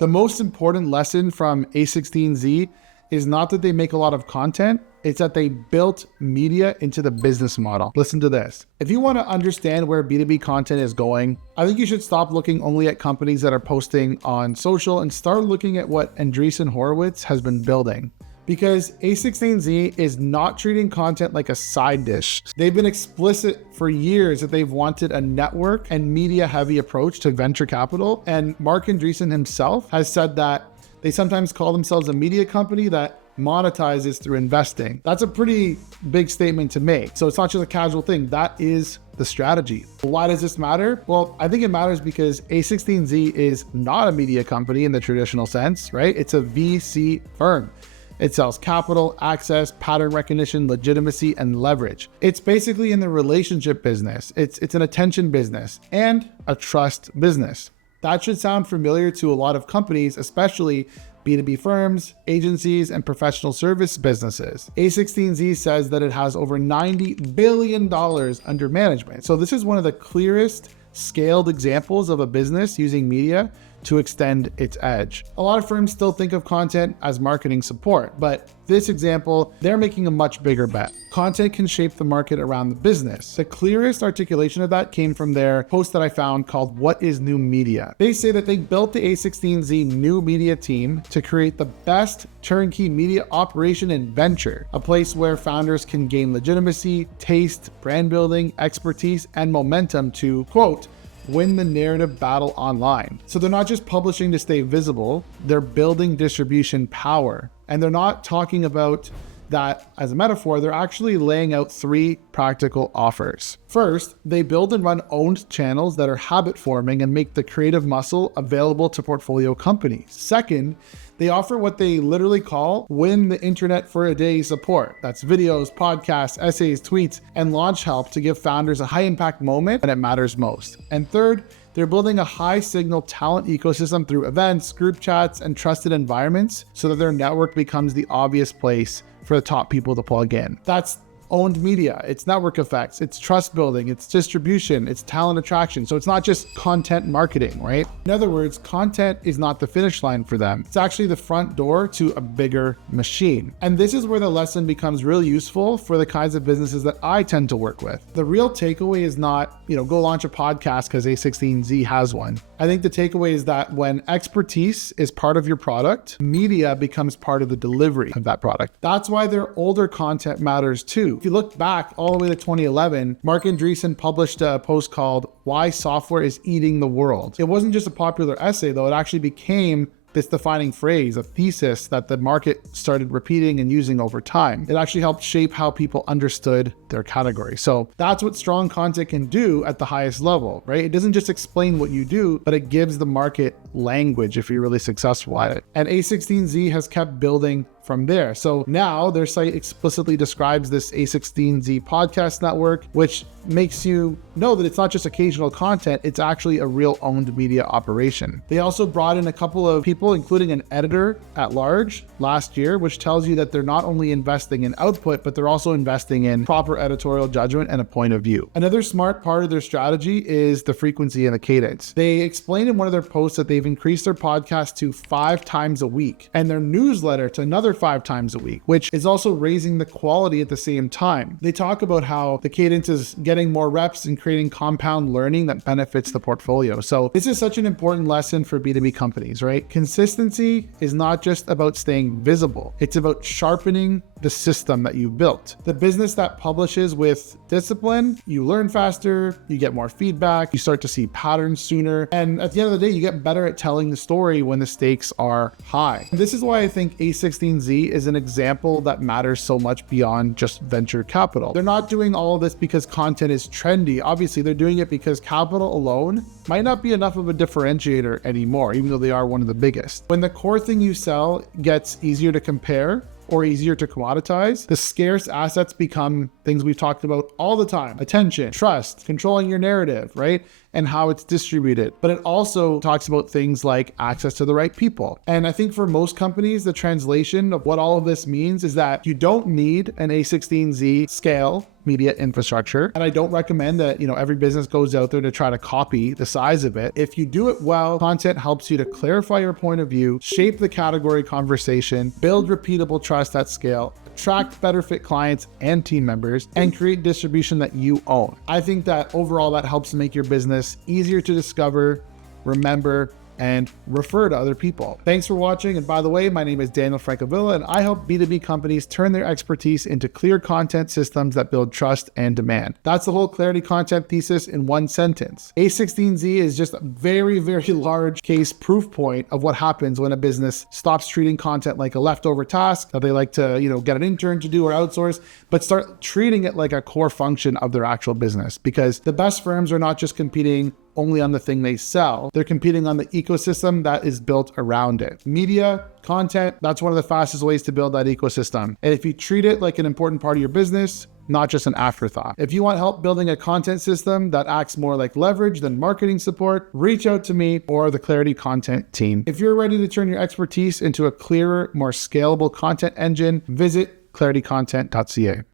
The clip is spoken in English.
The most important lesson from a16z is not that they make a lot of content, it's that they built media into the business model. Listen to this. If you want to understand where B2B content is going, I think you should stop looking only at companies that are posting on social and start looking at what Andreessen Horowitz has been building. Because a16z is not treating content like a side dish. They've been explicit for years that they've wanted a network and media heavy approach to venture capital. And Marc Andreessen himself has said that they sometimes call themselves a media company that monetizes through investing. That's a pretty big statement to make. So it's not just a casual thing. That is the strategy. Why does this matter? Well, I think it matters because a16z is not a media company in the traditional sense, right? It's a VC firm. It sells capital, access, pattern recognition, legitimacy, and leverage. It's basically in the relationship business. It's an attention business and a trust business. That should sound familiar to a lot of companies, especially B2B firms, agencies, and professional service businesses. A16z says that it has over $90 billion under management. So this is one of the clearest scaled examples of a business using media to extend its edge. A lot of firms still think of content as marketing support, but this example, they're making a much bigger bet. Content can shape the market around the business. The clearest articulation of that came from their post that I found called What is New Media? They say that they built the a16z new media team to create the best turnkey media operation and venture, a place where founders can gain legitimacy, taste, brand building, expertise, and momentum to, quote, win the narrative battle online. So they're not just publishing to stay visible, they're building distribution power. And they're not talking about that as a metaphor, they're actually laying out 3 practical offers. First, they build and run owned channels that are habit forming and make the creative muscle available to portfolio companies. Second, they offer what they literally call win the internet for a day support. That's videos, podcasts, essays, tweets, and launch help to give founders a high impact moment when it matters most. And third, they're building a high signal talent ecosystem through events, group chats, and trusted environments so that their network becomes the obvious place for the top people to plug in. That's owned media, it's network effects, it's trust building, it's distribution, it's talent attraction. So it's not just content marketing, right? In other words, content is not the finish line for them. It's actually the front door to a bigger machine. And this is where the lesson becomes really useful for the kinds of businesses that I tend to work with. The real takeaway is not, go launch a podcast because a16z has one. I think the takeaway is that when expertise is part of your product, media becomes part of the delivery of that product. That's why their older content matters too. If you look back all the way to 2011, Marc Andreessen published a post called Why Software is Eating the World. It wasn't just a popular essay though, it actually became this defining phrase, a thesis that the market started repeating and using over time. It actually helped shape how people understood their category. So that's what strong content can do at the highest level, right? It doesn't just explain what you do, but it gives the market language if you're really successful at it. And a16z has kept building from there. So now their site explicitly describes this a16z podcast network, which makes you know that it's not just occasional content, it's actually a real owned media operation. They also brought in a couple of people, including an editor at large last year, which tells you that they're not only investing in output, but they're also investing in proper editorial judgment and a point of view. Another smart part of their strategy is the frequency and the cadence. They explained in one of their posts that they've increased their podcast to 5 times a week and their newsletter to another 5 times a week, which is also raising the quality at the same time. They talk about how the cadence is getting more reps and creating compound learning that benefits the portfolio. So this is such an important lesson for B2B companies, right? Consistency is not just about staying visible. It's about sharpening the system that you've built. The business that publishes with discipline, you learn faster, you get more feedback, you start to see patterns sooner, and at the end of the day, you get better at telling the story when the stakes are high. This is why I think a16z is an example that matters so much beyond just venture capital. They're not doing all of this because content is trendy. Obviously, they're doing it because capital alone might not be enough of a differentiator anymore, even though they are one of the biggest. When the core thing you sell gets easier to compare or easier to commoditize, the scarce assets become things we've talked about all the time: attention, trust, controlling your narrative, right? and how it's distributed. But it also talks about things like access to the right people. And I think for most companies, the translation of what all of this means is that you don't need an a16z scale media infrastructure. And I don't recommend that, every business goes out there to try to copy the size of it. If you do it well, content helps you to clarify your point of view, shape the category conversation, build repeatable trust at scale, attract better fit clients and team members, and create distribution that you own. I think that overall that helps make your business easier to discover, remember, and refer to other people. Thanks for watching. And by the way, my name is Daniel Francavilla, and I help B2B companies turn their expertise into clear content systems that build trust and demand. That's the whole clarity content thesis in one sentence. A16z is just a very, very large case proof point of what happens when a business stops treating content like a leftover task that they like to, get an intern to do or outsource, but start treating it like a core function of their actual business. Because the best firms are not just competing only on the thing they sell. They're competing on the ecosystem that is built around it. Media, content, that's one of the fastest ways to build that ecosystem. And if you treat it like an important part of your business, not just an afterthought. If you want help building a content system that acts more like leverage than marketing support, reach out to me or the Clarity Content team. If you're ready to turn your expertise into a clearer, more scalable content engine, visit claritycontent.ca.